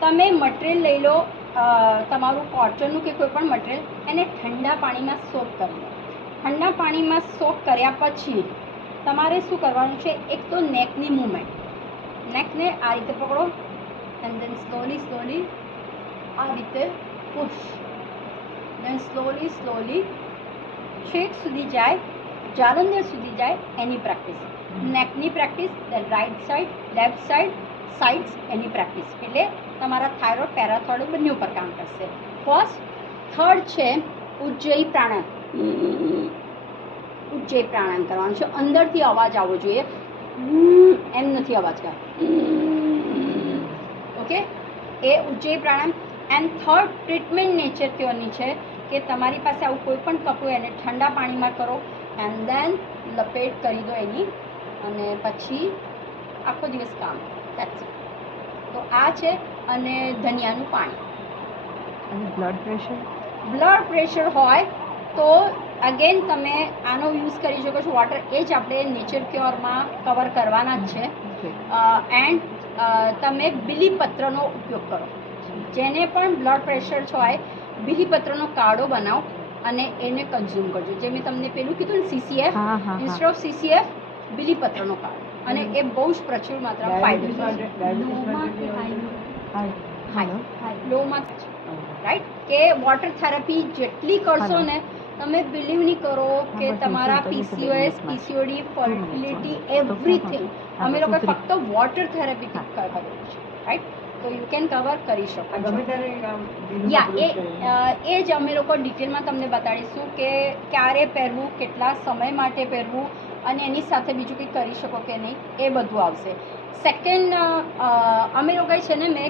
તમે મટીરિયલ લઈ લો, તમારું કોટનનું કે કોઈ પણ મટીરિયલ, એને ઠંડા પાણીમાં સોક કરી લો. ઠંડા પાણીમાં સોક કર્યા પછી તમારે શું કરવાનું છે, એક તો નેકની મૂવમેન્ટ, નેકને આ રીતે પકડો એન્ડ દેન સ્લોલી આ રીતે પુશ, દેન સ્લોલી છેક સુધી જાય, જાલંધર સુધી જાય એની પ્રેક્ટિસ. નેકની practice, then right side, left side, sides એની પ્રેક્ટિસ. એટલે તમારા થાઇરોઇડ પેરાથાઇરોઇડ બંને ઉપર કામ કરશે. ફર્સ્ટ. થર્ડ છે ઉજ્જયી પ્રાણાયામ. ઉજ્જયી પ્રાણાયામ કરવાનું છે. અંદરથી અવાજ આવવો જોઈએ, એમ નથી અવાજ કરવાનો. ઓકે, એ Ujjayi pranayama. And third treatment nature ક્યોરની છે કે તમારી પાસે આવું કોઈ પણ કપડું એને ઠંડા પાણીમાં કરો એન્ડ દેન લપેટ કરી દો એની, અને પછી આખો દિવસ કામ. That's it. તો આ છે. અને ધનિયાનું પાણી. અને બ્લડ પ્રેશર હોય તો અગેન તમે આનો યુઝ કરી શકો છો. વોટર એ જ આપણે નેચર ક્યોરમાં કવર કરવાના જ છે. એન્ડ તમે બીલીપત્રનો ઉપયોગ કરો. જેને પણ બ્લડ પ્રેશર હોય, બીલીપત્રનો કાઢો બનાવો અને એને કન્ઝ્યુમ કરજો. જે મેં તમને પેલું કીધું ને CCF, ઇન્સ્ટેડ ઓફ CCF બીલીપત્રનો કાઢો, અને એ બહુ જ પ્રચુર માત્રામાં ફાયદો લોમાં રાઈટ. કે વોટર થેરાપી જેટલી કરશો ને, તમે બિલીવ નહીં કરો કે તમારા PCOS, PCOD, ફર્ટિલિટી, એવરીથિંગ અમે લોકો ફક્ત વોટર થેરાપી કરેલું છે. રાઈટ. તો યુ કેન કવર કરી શકો છો. એ જ અમે લોકો ડિટેલમાં તમને બતાડીશું કે ક્યારે પહેરવું, કેટલા સમય માટે પહેરવું, અને એની સાથે બીજું કંઈ કરી શકો કે નહીં, એ બધું આવશે. સેકન્ડ, અમે લોકોએ છે ને મેં